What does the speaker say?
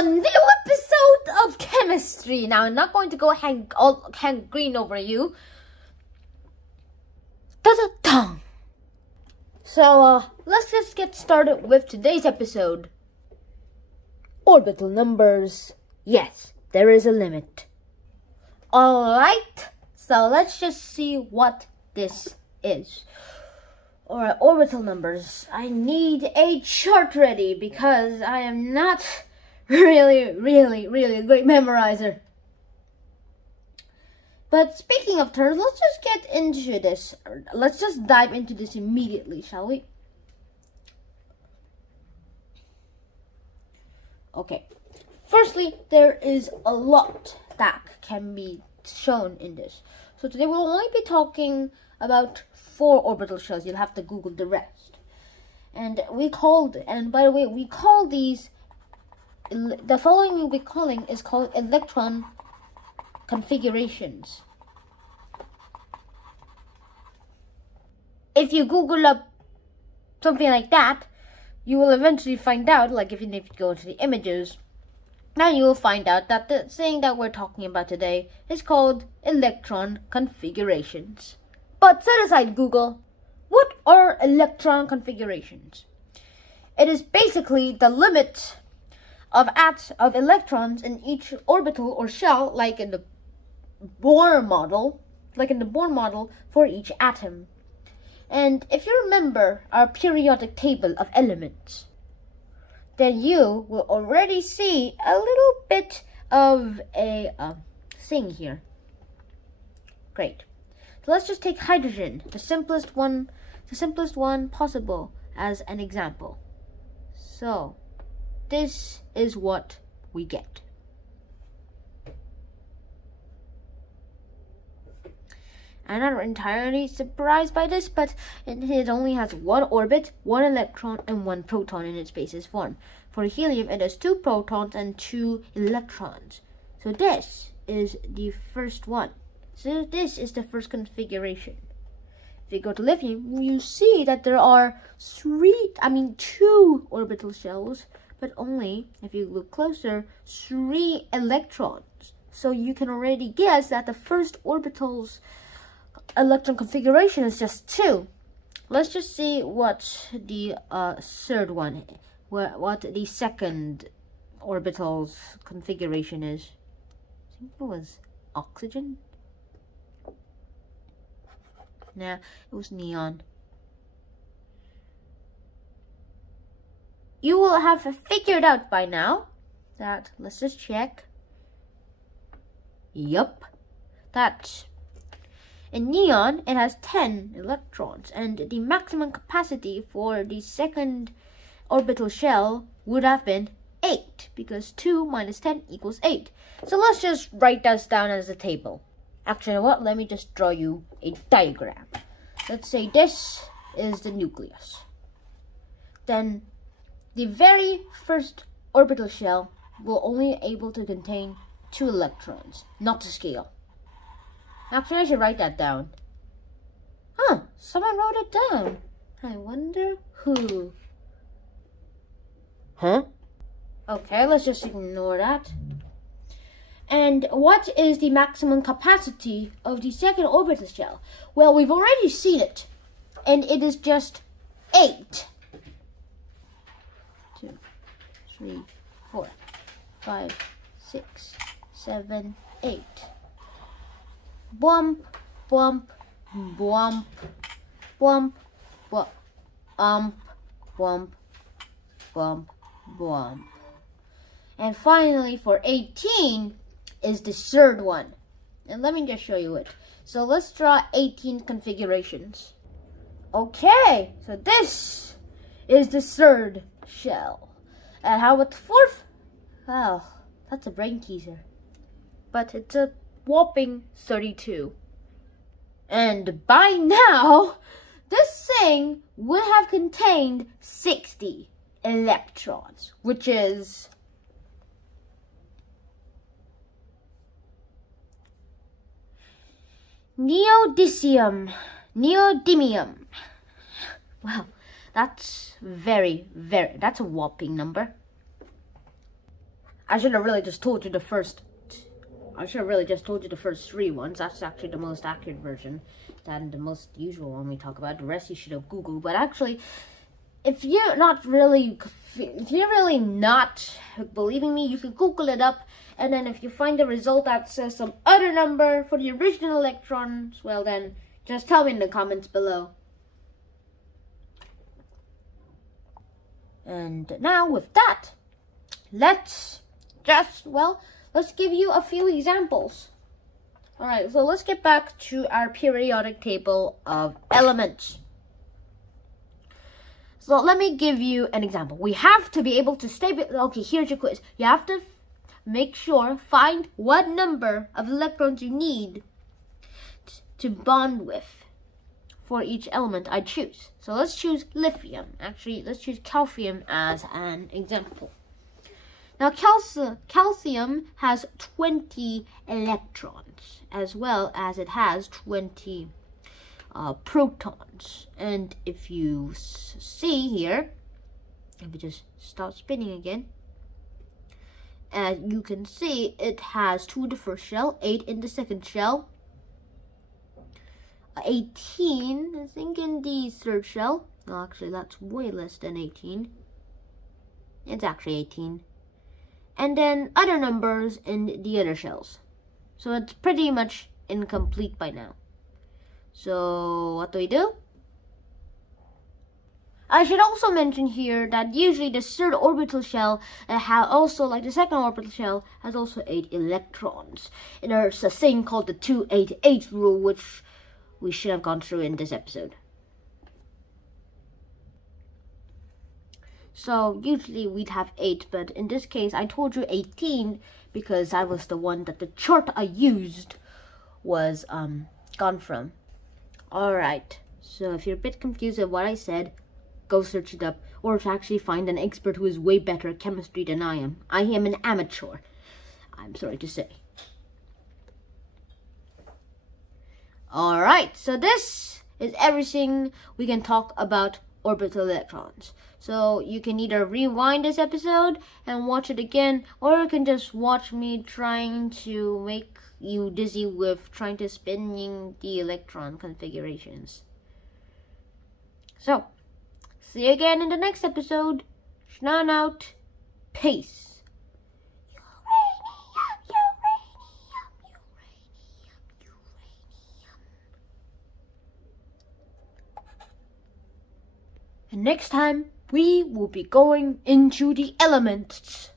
a new episode of chemistry. Now, I'm not going to go hang green over you. Ta-da-da! So, let's just get started with today's episode. Orbital numbers. Yes, there is a limit. Alright, so let's just see what this is. Alright, orbital numbers. I need a chart ready because I am not really a great memorizer. But speaking of terms, let's just get into this. Let's just dive into this immediately, shall we? Okay. Firstly, there is a lot that can be shown in this. So today we'll only be talking about 4 orbital shells. You'll have to Google the rest. And by the way, we call these, the following we'll be calling is called electron configurations. If you Google up something like that, you will eventually find out, like if you go into the images, then you will find out that the thing that we're talking about today is called electron configurations. But set aside Google, what are electron configurations? It is basically the limit of electrons in each orbital or shell, like in the Bohr model, for each atom. And if you remember our periodic table of elements, then you will already see a little bit of a thing here. Great. So let's just take hydrogen, the simplest one possible, as an example. So this is what we get. I'm not entirely surprised by this, but it only has 1 orbit, 1 electron, and 1 proton in its basis form. For helium, it has 2 protons and 2 electrons. So this is the first one. So this is the first configuration. If you go to lithium, you see that there are 2 orbital shells, but only, if you look closer, 3 electrons. So you can already guess that the first orbital's electron configuration is just 2. Let's just see what the third one, what the second orbital's configuration is. I think it was oxygen. Nah, it was neon. You will have figured out by now that, let's just check. Yup, that in neon, it has 10 electrons, and the maximum capacity for the second orbital shell would have been 8, because 2 minus 10 equals 8. So let's just write this down as a table. Actually, you know what? Let me just draw you a diagram. Let's say this is the nucleus. Then the very first orbital shell will only be able to contain 2 electrons, not to scale. Actually, I should write that down. Huh, someone wrote it down. I wonder who. Huh? Okay, let's just ignore that. And what is the maximum capacity of the second orbital shell? Well, we've already seen it, and it is just 8. 2, 3, 4, 5, 6, 7, 8. Bump, bump, bump, bump, bump, bump, bump, bump. And finally, for 18 is the third one. And let me just show you it. So let's draw 18 configurations. Okay, so this is the third shell. And how about the fourth? Well, that's a brain teaser. But it's a whopping 32. And by now, this thing would have contained 60 electrons, which is neodymium. Wow, that's that's a whopping number. I should have really just told you the first. I should have really just told you the first 3 ones. That's actually the most accurate version and the most usual one we talk about. The rest you should have Googled. But actually, if you're really not believing me, you can Google it up. And then if you find a result that says some other number for the original electrons, well then, just tell me in the comments below. And now with that, let's give you a few examples. Alright, so let's get back to our periodic table of elements. So let me give you an example. We have to be able to okay, here's your quiz. You have to find what number of electrons you need to bond with for each element I choose. So let's choose lithium. Actually, let's choose calcium as an example. Now, calcium has 20 electrons, as well as it has 20 protons. And if you see here, if we just start spinning again, as you can see, it has 2 in the first shell, 8 in the second shell, 18, I think, in the third shell. Well, actually, that's way less than 18. It's actually 18. And then other numbers in the other shells. So it's pretty much incomplete by now. So what do? I should also mention here that usually the third orbital shell also, like the second orbital shell, has also 8 electrons. And there's a thing called the 288 rule, which we should have gone through in this episode. So usually we'd have 8, but in this case I told you 18 because that was the one that the chart I used was gone from. Alright, so if you're a bit confused at what I said, go search it up, or to actually find an expert who is way better at chemistry than I am. I am an amateur, I'm sorry to say. Alright, so this is everything we can talk about orbital electrons. So you can either rewind this episode and watch it again, or you can just watch me trying to make you dizzy with trying to spinning the electron configurations. So, see you again in the next episode. Schnan out. Peace. And next time, we will be going into the elements.